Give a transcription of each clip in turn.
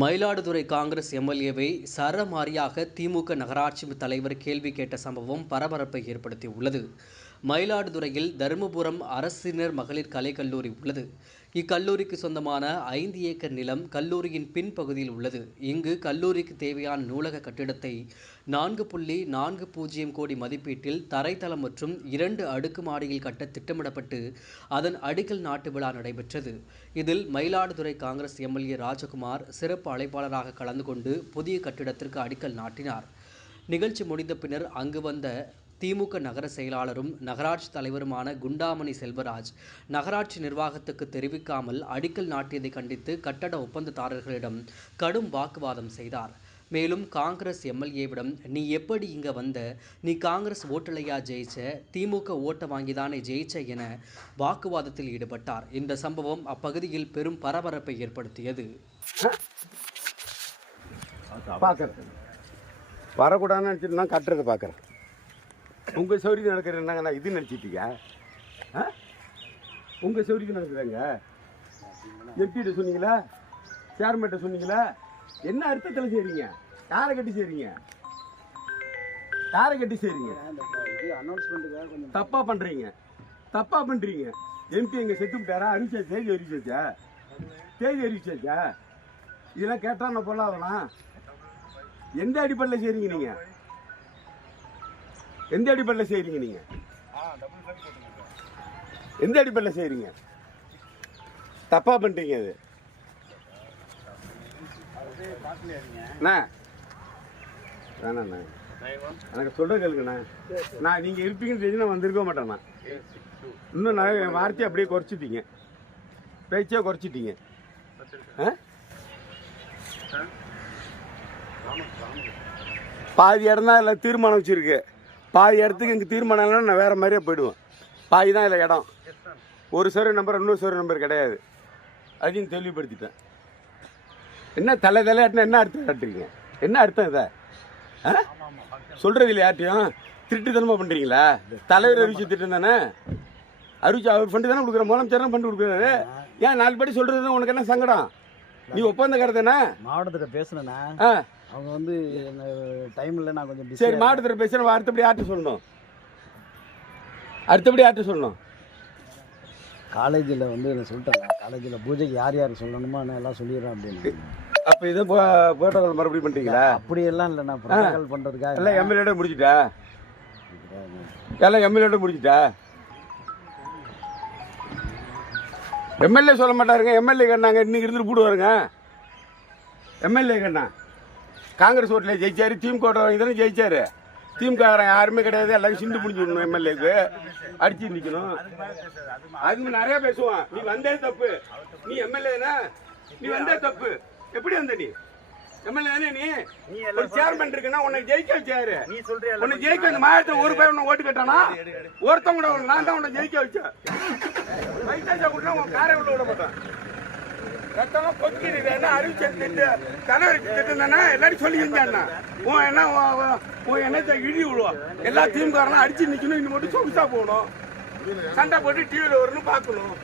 மயிலாடுதுறை காங்கிரஸ் எம்எல்ஏவை சரமாரியாக திமுக நகராட்சி தலைவர் கேள்வி கேட்ட சம்பவம் பரபரப்பை ஏற்படுத்தியுள்ளது. மயிலாடுதுறையில் தருமபுரம் அரசினர் மகளிர் கலைக்கல்லூரி உள்ளது. இக்கல்லூரிக்கு சொந்தமான ஐந்து ஏக்கர் நிலம் கல்லூரியின் பின்பகுதியில் உள்ளது. இங்கு கல்லூரிக்கு தேவையான நூலக கட்டிடத்தை நான்கு புள்ளி நான்கு பூஜ்ஜியம் கோடி மதிப்பீட்டில் தரைத்தளம் மற்றும் இரண்டு அடுக்கு மாடியில் கட்ட திட்டமிடப்பட்டு அதன் அடிக்கல் நாட்டு விழா நடைபெற்றது. இதில் மயிலாடுதுறை காங்கிரஸ் எம்எல்ஏ ராஜகுமார் சிறப்பு அழைப்பாளராக கலந்து கொண்டு புதிய கட்டிடத்திற்கு அடிக்கல் நாட்டினார். நிகழ்ச்சி முடிந்த பின்னர் அங்கு வந்த திமுக நகர செயலாளரும் நகராட்சி தலைவருமான குண்டாமணி செல்வராஜ் நகராட்சி நிர்வாகத்துக்கு தெரிவிக்காமல் அடிக்கல் நாட்டியதை கண்டித்து கட்டட ஒப்பந்ததாரர்களிடம் கடும் வாக்குவாதம் செய்தார். மேலும் காங்கிரஸ் எம்எல்ஏவிடம் நீ எப்படி இங்க வந்த? நீ காங்கிரஸ் ஓட்டலையா ஜெயிச்ச? திமுக ஓட்டை வாங்கிதானே ஜெயிச்ச என வாக்குவாதத்தில் ஈடுபட்டார். இந்த சம்பவம் அப்பகுதியில் பெரும் பரபரப்பை ஏற்படுத்தியது. வரக்கூடாதுன்னு நினச்சிட்டு நான் கட்டுறது பார்க்குறேன் உங்கள் சௌரியம் நடக்கிற என்னங்க நான் இது நினச்சிட்டீங்க ஆ? உங்கள் சௌரியம் நடக்குதுங்க. எம்பிகிட்ட சொன்னீங்களா? சேர்மேட்ட சொன்னீங்களா? என்ன அர்த்தத்தில் செய்கிறீங்க யாரை கட்டி செய்கிறீங்க யாரை கட்டி செய்கிறீங்க தப்பாக பண்ணுறீங்க தப்பாக பண்ணுறீங்க எம்பி எங்கள் செத்து விட்டாரா அறிவிச்சா தேதி அறிவிச்சாச்சா தேதி அறிவிச்சாச்சா இதெல்லாம் கேட்டால் நான் பொல்லாதலாம் எந்த அடிப்படையில் செய்றீங்க நீங்கள் எந்த அடிப்படையில் செய்றீங்க நீங்க? எந்த அடிப்படையில் செய்றீங்க? தப்பா பண்றீங்க அது. அண்ணா. வேணாண்ணா எனக்கு சொல்ற கேளுங்கண்ணா. நான் நீங்க இருப்பீங்கன்னு தெரிஞ்சு நான் வந்திருக்க மாட்டேண்ணா இன்னும் நான் வார்த்தையை அப்படியே குறைச்சிட்டீங்க. பேச்சே குறைச்சிட்டீங்க? பாதி இடம் தான் இதில் தீர்மானம் வச்சுருக்கு. பாதி இடத்துக்கு இங்கே தீர்மானம் இல்லைன்னா நான் வேறு மாதிரியே போயிடுவேன். பாதி தான் இதில் இடம். ஒரு சர்வ நம்பர் இன்னொரு சர்வ நம்பர் கிடையாது. அதையும் தெளிவுபடுத்திட்டேன். என்ன தலை தலையாட்டினா என்ன அர்த்தம் காட்டுறீங்க? என்ன அர்த்தம் இதை? ஆ? இல்லை யார்ட்டையும் திருட்டுத்தனமாக பண்ணுறீங்களா தலைவர் அறிவிச்சு திட்டம் தானே அறிவிச்சு அவர் ஃபண்டு தானே கொடுக்குற முதலமைச்சர் ஃபண்டு கொடுக்குறாரு. ஏன் நாலு படி சொல்கிறது உனக்கு என்ன சங்கடம்? நீ ஒப்பந்தக்காரர் தானே மாவட்டத்திட்ட பேசுனேண்ணா. ஆ. அவங்க வந்து டைம் இல்லை நான் கொஞ்சம் சரி மாவட்டத்தில் பேசுகிறேன் அடுத்தபடி யார்கிட்ட சொல்லணும்? அடுத்தபடி யார்கிட்ட சொல்லணும்? காலேஜில் வந்து என்ன சொல்லிட்டாங்க? காலேஜில் பூஜைக்கு யார் யார் சொல்லணுமோ நான் எல்லாம் சொல்லிடுறேன் அப்படின்னு. அப்போ இதை போட்டோவில் மறுபடியும் பண்ணுறீங்களா அப்படியெல்லாம் இல்லை நான் ப்ரோட்டோகால் பண்ணுறதுக்காக எல்லாம் எம்எல்ஏட முடிச்சிட்டா? எல்லாம் எம்எல்ஏட முடிச்சிட்டா? எம்எல்ஏ சொல்ல மாட்டாருங்க. எம்எல்ஏ கண்ணாங்க இன்னைக்கு இருந்துட்டு போடுவாருங்க. எம்எல்ஏ கண்ணா. காங்கிரஸ் ஓட்டில் ஜெயிச்சாரு திமுக ஓட்ட வாங்கி தானே ஜெயிச்சாரு. திமுக யாருமே கிடையாது. எல்லாரும் சிண்டு முடிஞ்சு விடணும் எம்எல்ஏக்கு. அடிச்சு நிற்கணும் அது நிறைய பேசுவான். நீ வந்தே தப்பு. நீ எம்எல்ஏனா? நீ வந்தே தப்பு. எப்படி வந்த நீ? எம்எல்ஏ நீ? ஒரு சேர்மன் இருக்குன்னா உன்னை ஜெயிக்க வச்சாரு உன்னை ஜெயிக்க மாயத்தை ஒரு பையன் உன்னை ஓட்டு கட்டானா? ஒருத்தவங்க நான் தான் உன்னை ஜெயிக்க வச்சேன். வைத்தாச்சா கூட உன் காரை உள்ள விட மாட்டேன். ரத்தமா கொத்திக்கிட்டு என்ன அறிவிச்ச திட்டு தலைவருக்கு திட்டம் தானே எல்லாரும் சொல்லி செஞ்சாண்ணா உன் என்ன உன் என்னத்தை இழி விழுவோம் எல்லா திமுக அடிச்சு நிக்கணும் இன்னும் மட்டும் சொகுசா போகணும். சண்டை போட்டு டிவியில் வரணும் பார்க்கணும்.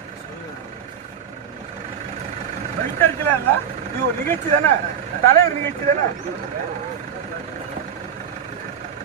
வைத்தறிச்சல இல்ல. இது ஒரு நிகழ்ச்சி தானே? தலைவர் நிகழ்ச்சி தானே?